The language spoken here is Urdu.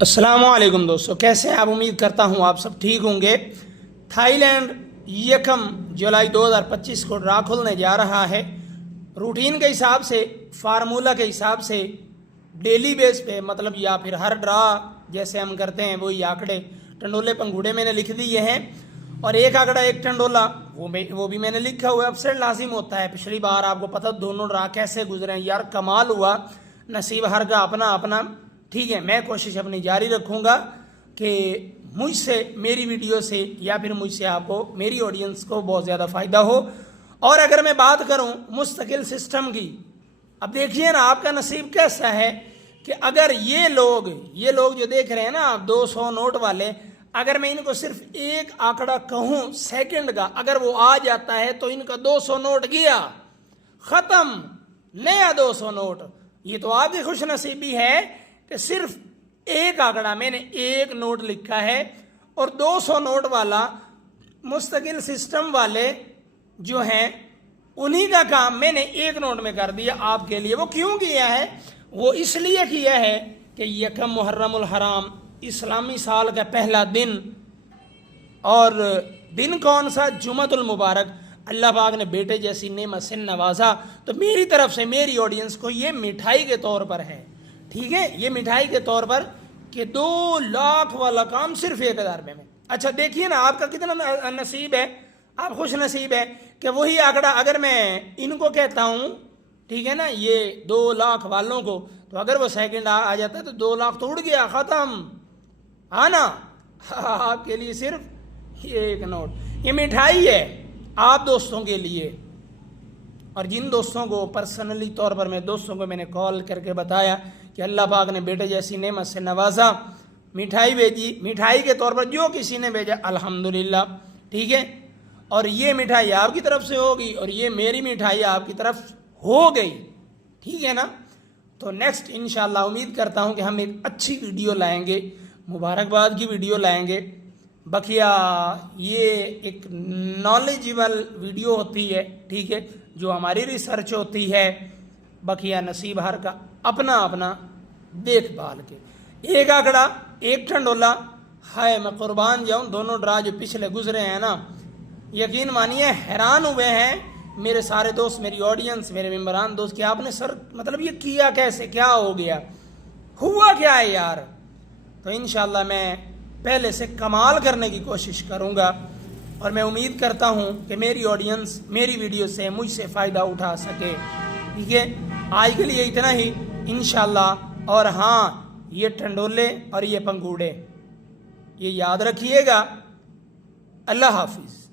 السلام علیکم دوستو، کیسے ہیں آپ؟ امید کرتا ہوں آپ سب ٹھیک ہوں گے۔ تھائی لینڈ 1 جولائی 2025 کو ڈرا کھلنے جا رہا ہے۔ روٹین کے حساب سے، فارمولہ کے حساب سے، ڈیلی بیس پہ، مطلب یا پھر ہر ڈرا جیسے ہم کرتے ہیں وہی آنکڑے ٹنڈولے پنگوڑے میں نے لکھ دیے ہیں، اور ایک آنکڑا ایک ٹنڈولا وہ بھی میں نے لکھا ہوا ہے۔ اپسیٹ لازم ہوتا ہے، پچھلی بار آپ کو پتہ دونوں ڈرا کیسے گزرے ہیں یار، کمال ہوا۔ نصیب ہر کا اپنا اپنا، ٹھیک ہے۔ میں کوشش اپنی جاری رکھوں گا کہ مجھ سے، میری ویڈیو سے، یا پھر مجھ سے آپ کو، میری آڈینس کو بہت زیادہ فائدہ ہو۔ اور اگر میں بات کروں مستقل سسٹم کی، اب دیکھیے نا آپ کا نصیب کیسا ہے کہ اگر یہ لوگ جو دیکھ رہے ہیں نا 200 نوٹ والے، اگر میں ان کو صرف ایک آنکڑا کہوں سیکنڈ کا، اگر وہ آ جاتا ہے تو ان کا 200 نوٹ گیا، ختم، نیا 200 نوٹ۔ یہ تو آپ کی خوش نصیبی ہے کہ صرف ایک آنکڑا میں نے ایک نوٹ لکھا ہے، اور 200 نوٹ والا مستقل سسٹم والے جو ہیں انہی کا کام میں نے ایک نوٹ میں کر دیا آپ کے لیے۔ وہ کیوں کیا ہے؟ وہ اس لیے کیا ہے کہ 1 محرم الحرام اسلامی سال کا پہلا دن، اور دن کون سا؟ جمعۃ المبارک۔ اللہ پاک نے بیٹے جیسی نعمت سے نوازا، تو میری طرف سے میری آڈینس کو یہ مٹھائی کے طور پر ہے، ٹھیک ہے، یہ مٹھائی کے طور پر کہ 2 لاکھ والا کام صرف 1000 روپے میں۔ اچھا دیکھیے نا آپ کا کتنا نصیب ہے، آپ خوش نصیب ہے کہ وہی آنکڑا اگر میں ان کو کہتا ہوں، ٹھیک ہے نا، یہ 2 لاکھ والوں کو، تو اگر وہ سیکنڈ آ جاتا ہے تو 2 لاکھ تو اڑ گیا، ختم، آنا آپ کے لیے صرف ایک نوٹ۔ یہ مٹھائی ہے آپ دوستوں کے لیے، اور جن دوستوں کو پرسنلی طور پر میں نے کال کر کے بتایا کہ اللہ پاک نے بیٹے جیسی نعمت سے نوازا، مٹھائی بھیجی، مٹھائی کے طور پر جو کسی نے بھیجا الحمدللہ، ٹھیک ہے، اور یہ مٹھائی آپ کی طرف سے ہوگی، اور یہ میری مٹھائی آپ کی طرف ہو گئی، ٹھیک ہے نا۔ تو نیکسٹ انشاءاللہ امید کرتا ہوں کہ ہم ایک اچھی ویڈیو لائیں گے، مبارکباد کی ویڈیو لائیں گے۔ بقیہ یہ ایک نالجبل ویڈیو ہوتی ہے، ٹھیک ہے، جو ہماری ریسرچ ہوتی ہے۔ بقیہ نصیب ہر کا اپنا اپنا دیکھ بھال کے۔ ایک آنکڑا ایک ٹھنڈولا، ہائے میں قربان جاؤں، دونوں ڈرا جو پچھلے گزرے ہیں نا، یقین مانیے حیران ہوئے ہیں میرے سارے دوست، میری آڈینس، میرے ممبران دوست کہ آپ نے سر مطلب یہ کیا کیسے، کیا ہو گیا، ہوا کیا ہے یار؟ تو انشاءاللہ میں پہلے سے کمال کرنے کی کوشش کروں گا، اور میں امید کرتا ہوں کہ میری آڈینس میری ویڈیو سے مجھ سے فائدہ اٹھا سکے، ٹھیک ہے۔ آج کے لیے اتنا ہی انشاءاللہ، اور ہاں یہ ٹنڈولے اور یہ پنگوڑے یہ یاد رکھیے گا۔ اللہ حافظ۔